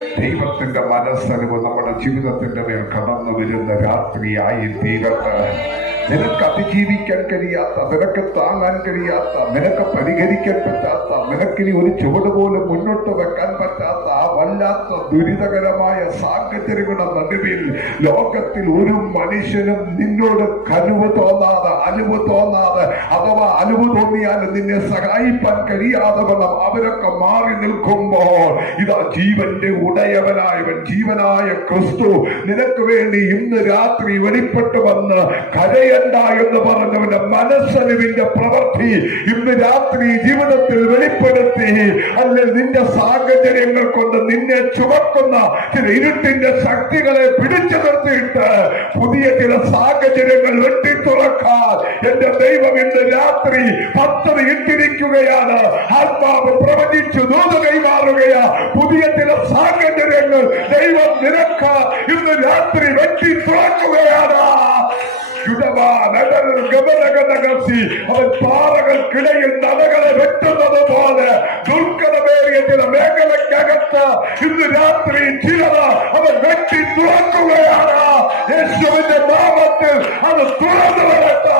ദൈവത്തിന്റെ മനസ്സറിവ് നമ്മുടെ ജീവിതത്തിന്റെ മേൽ കടന്നു വരുന്ന രാത്രിയായി തീരട്ടെ. നിനക്ക് അതിജീവിക്കാൻ കഴിയാത്ത, നിനക്ക് താങ്ങാൻ കഴിയാത്ത, നിനക്ക് പരിഹരിക്കാൻ പറ്റാത്ത, നിനക്കിനി ഒരു ചുവട് പോലും മുന്നോട്ട് വെക്കാൻ പറ്റാത്ത ആ വല്ലാത്ത ദുരിതകരമായ സാഹചര്യങ്ങളുടെ നടുവിൽ ലോകത്തിൽ ഒരു മനുഷ്യനും നിന്നോട് അലിവ് തോന്നാതെ അഥവാ അലിവ് തോന്നിയാൽ നിന്നെ സഹായിപ്പാൻ കഴിയാതെ വണ്ണം അവരൊക്കെ മാറി നിൽക്കുമ്പോൾ ഇതാ ജീവന്റെ ഉടയവനായവൻ, ജീവനായ ക്രിസ്തു നിനക്ക് വേണ്ടി ഇന്ന് രാത്രി വെളിപ്പെട്ട് വന്ന് കരയണ്ട എന്ന് പറഞ്ഞവന്റെ മനസ്സലിവിന്റെ പ്രവൃത്തി ഇന്ന് രാത്രി ജീവിതത്തിൽ വെളിപ്പെടുത്തി. അല്ലെ നിന്റെ സാഹചര്യങ്ങൾ കൊണ്ട് നിന്നെ ചുമക്കുന്ന ചില ഇരുട്ടിന്റെ ശക്തികളെ പിടിച്ചു നിർത്തിയിട്ട് പുതിയ ചില സാഹചര്യങ്ങൾ വെട്ടിത്തുറക്കാൻ എന്റെ ദൈവം ഇന്ന് രാത്രി പദ്ധതി ഇട്ടിരിക്കുകയാണ്. ആത്മാവ് പ്രവചിച്ചു ദൂത് കൈമാറുകയാ. പുതിയ ചില സാഹചര്യങ്ങൾ ദൈവം നിനക്ക് ഇന്ന് രാത്രി വെട്ടി തുറക്കുകയാണ്. അവൻ പാറകൾക്കിടയിൽ നടകളെ വെട്ടുന്നത് പോലെ ദുർഘടമേറിയ ചില മേഖലയ്ക്കകത്ത് ഇന്ന് രാത്രി ചിലത് അവൻ വെട്ടി തുറക്കുകയാണ്. യേശുവിന്റെ നാമത്തിൽ അത് തുറന്നു വരട്ടെ.